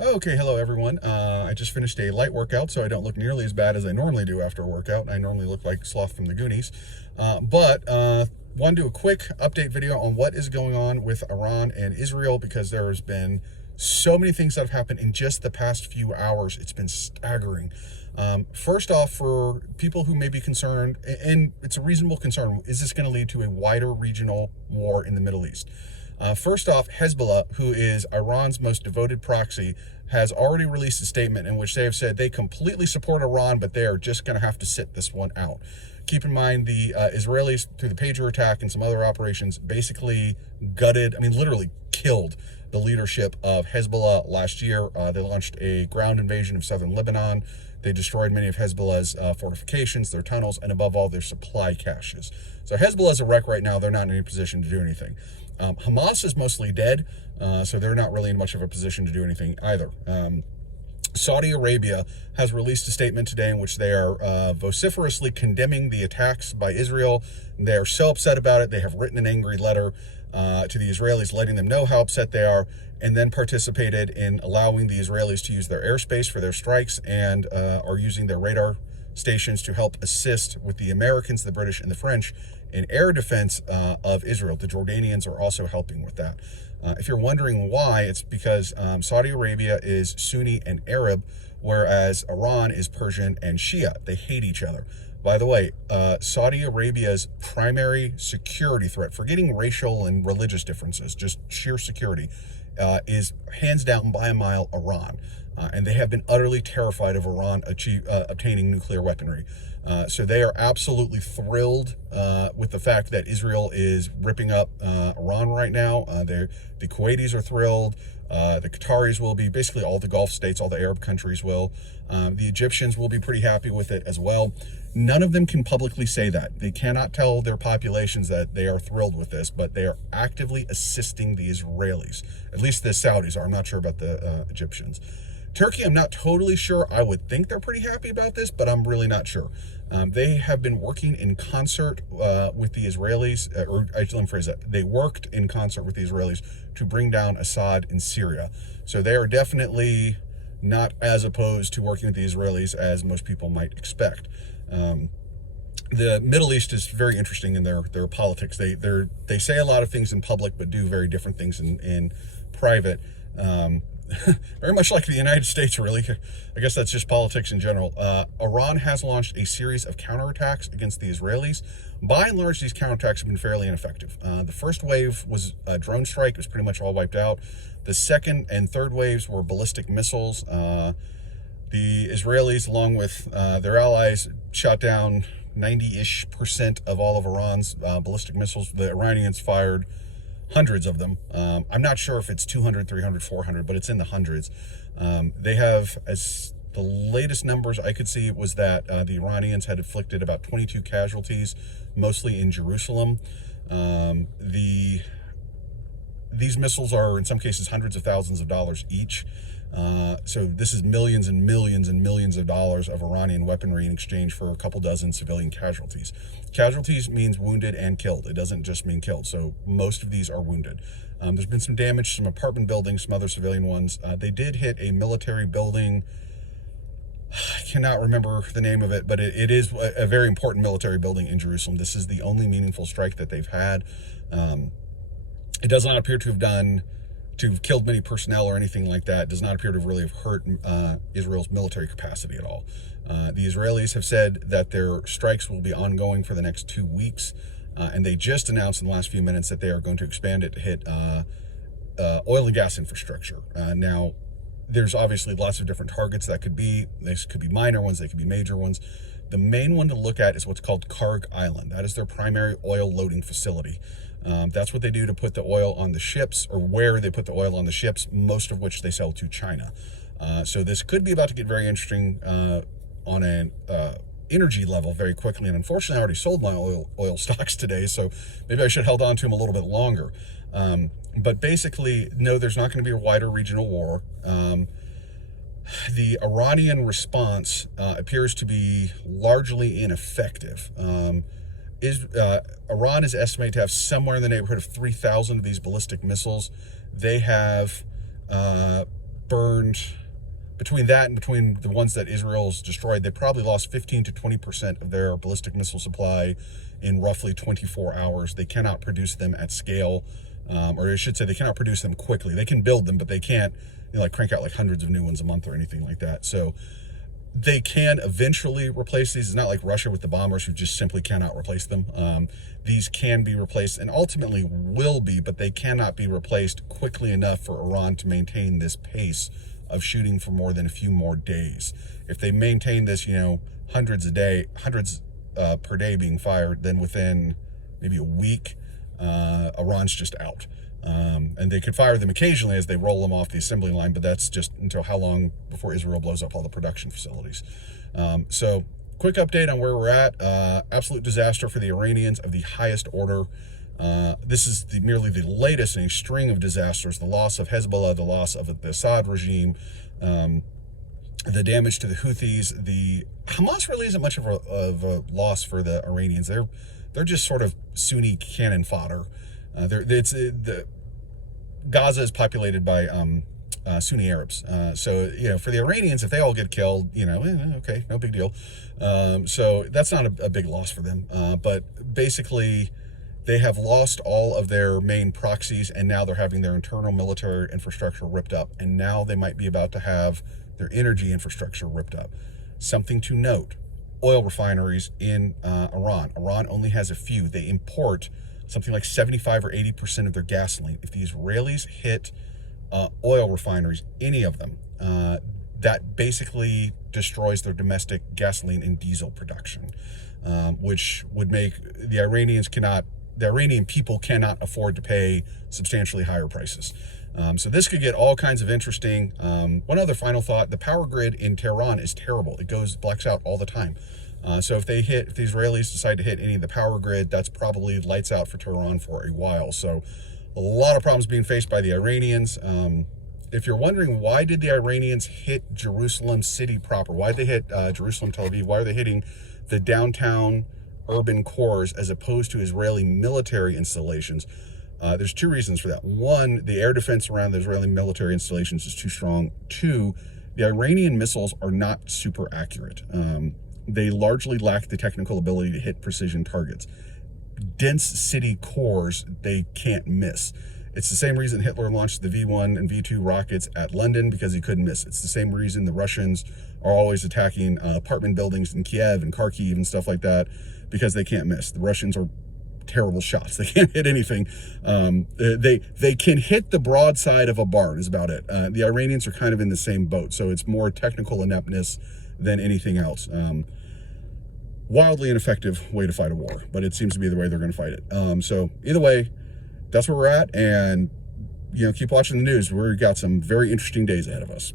Okay, hello everyone. I just finished a light workout, so I don't look nearly as bad as I normally do after a workout. I normally look like Sloth from the Goonies. But want to do a quick update video on what is going on with Iran and Israel because there's been so many things that have happened in just the past few hours. It's been staggering. First off, for people who may be concerned, and it's a reasonable concern, is this going to lead to a wider regional war in the Middle East? First off, Hezbollah, who is Iran's most devoted proxy, has already released a statement in which they have said they completely support Iran, but they are just going to have to sit this one out. Keep in mind the Israelis, through the pager attack and some other operations, basically gutted, literally killed the leadership of Hezbollah last year. They launched a ground invasion of southern Lebanon. They destroyed many of Hezbollah's fortifications, their tunnels, and above all, their supply caches. So Hezbollah's a wreck right now. They're not in any position to do anything. Hamas is mostly dead, so they're not really in much of a position to do anything either. Saudi Arabia has released a statement today in which they are vociferously condemning the attacks by Israel. They are so upset about it, they have written an angry letter to the Israelis letting them know how upset they are, and then participated in allowing the Israelis to use their airspace for their strikes and are using their radar stations to help assist with the Americans, the British, and the French in air defense of Israel. The Jordanians are also helping with that. If you're wondering why, it's because Saudi Arabia is Sunni and Arab, whereas Iran is Persian and Shia. They hate each other. By the way, Saudi Arabia's primary security threat, forgetting racial and religious differences, just sheer security, is hands down by a mile Iran. And they have been utterly terrified of Iran obtaining nuclear weaponry. So they are absolutely thrilled with the fact that Israel is ripping up Iran right now. The Kuwaitis are thrilled. The Qataris will be, basically all the Gulf states, all the Arab countries will. The Egyptians will be pretty happy with it as well. None of them can publicly say that. They cannot tell their populations that they are thrilled with this, but they are actively assisting the Israelis. At least the Saudis are. I'm not sure about the Egyptians. Turkey, I'm not totally sure. I would think they're pretty happy about this, but I'm really not sure. They have been working in concert with the Israelis, or let me phrase that. They worked in concert with the Israelis to bring down Assad in Syria. So they are definitely not as opposed to working with the Israelis as most people might expect. The Middle East is very interesting in their politics. They say a lot of things in public, but do very different things in private. Very much like the United States, really. I guess that's just politics in general. Iran has launched a series of counterattacks against the Israelis. By and large, these counterattacks have been fairly ineffective. The first wave was a drone strike. It was pretty much all wiped out. The second and third waves were ballistic missiles. The Israelis, along with their allies, shot down 90-ish% of all of Iran's ballistic missiles. The Iranians fired hundreds of them. I'm not sure if it's 200, 300, 400, but it's in the hundreds. They have, as the latest numbers I could see, was that the Iranians had inflicted about 22 casualties, mostly in Jerusalem. These missiles are, in some cases, hundreds of thousands of dollars each. So this is millions and millions and millions of dollars of Iranian weaponry in exchange for a couple dozen civilian casualties. Casualties means wounded and killed. It doesn't just mean killed. So most of these are wounded. There's been some damage, some apartment buildings, some other civilian ones. They did hit a military building. I cannot remember the name of it, but it is a very important military building in Jerusalem. This is the only meaningful strike that they've had. It does not appear to have killed many personnel or anything like that. It does not appear to really have hurt Israel's military capacity at all. The Israelis have said that their strikes will be ongoing for the next 2 weeks, and they just announced in the last few minutes that they are going to expand it to hit oil and gas infrastructure. Now, there's obviously lots of different targets that could be. These could be minor ones, they could be major ones. The main one to look at is what's called Karg Island. That is their primary oil loading facility. That's what they do to put the oil on the ships, or where they put the oil on the ships, most of which they sell to China. So this could be about to get very interesting on an energy level very quickly. And unfortunately, I already sold my oil stocks today, so maybe I should have held on to them a little bit longer. But basically, no, there's not going to be a wider regional war. The Iranian response appears to be largely ineffective. Iran is estimated to have somewhere in the neighborhood of 3,000 of these ballistic missiles. They have burned, between that and between the ones that Israel's destroyed, they probably lost 15 to 20% of their ballistic missile supply in roughly 24 hours. They cannot produce them at scale, or I should say they cannot produce them quickly. They can build them, but they can't, you know, like crank out like hundreds of new ones a month or anything like that. So they can eventually replace these. It's not like Russia with the bombers who just simply cannot replace them. These can be replaced and ultimately will be, but they cannot be replaced quickly enough for Iran to maintain this pace of shooting for more than a few more days. If they maintain this, you know, hundreds per day being fired, then within maybe a week, Iran's just out. And they could fire them occasionally as they roll them off the assembly line, but that's just until how long before Israel blows up all the production facilities. So quick update on where we're at. Absolute disaster for the Iranians of the highest order. This is merely the latest in a string of disasters: the loss of Hezbollah, the loss of the Assad regime, the damage to the Houthis. The Hamas really isn't much of a loss for the Iranians. They're just sort of Sunni cannon fodder. Gaza is populated by Sunni Arabs. So, you know, for the Iranians, if they all get killed, you know, okay, no big deal. So that's not a big loss for them. But basically, they have lost all of their main proxies, and now they're having their internal military infrastructure ripped up. And now they might be about to have their energy infrastructure ripped up. Something to note: oil refineries in Iran. Iran only has a few. They import something like 75 or 80% of their gasoline. If the Israelis hit oil refineries, any of them, that basically destroys their domestic gasoline and diesel production, which would make the Iranian people cannot afford to pay substantially higher prices. So this could get all kinds of interesting. One other final thought: the power grid in Tehran is terrible. It blacks out all the time. So if the Israelis decide to hit any of the power grid, that's probably lights out for Tehran for a while. So a lot of problems being faced by the Iranians. If you're wondering, why did the Iranians hit Jerusalem city proper? Why did they hit Jerusalem, Tel Aviv? Why are they hitting the downtown urban cores as opposed to Israeli military installations? There's two reasons for that. One, the air defense around the Israeli military installations is too strong. Two, the Iranian missiles are not super accurate. They largely lack the technical ability to hit precision targets. Dense city cores, they can't miss. It's the same reason Hitler launched the V1 and V2 rockets at London, because he couldn't miss. It's the same reason the Russians are always attacking apartment buildings in Kiev and Kharkiv and stuff like that, because they can't miss. The Russians are terrible shots. They can't hit anything. They can hit the broadside of a barn is about it. The Iranians are kind of in the same boat, so it's more technical ineptness than anything else. Wildly ineffective way to fight a war, but it seems to be the way they're going to fight it. So either way, that's where we're at, and you know, keep watching the news. We've got some very interesting days ahead of us.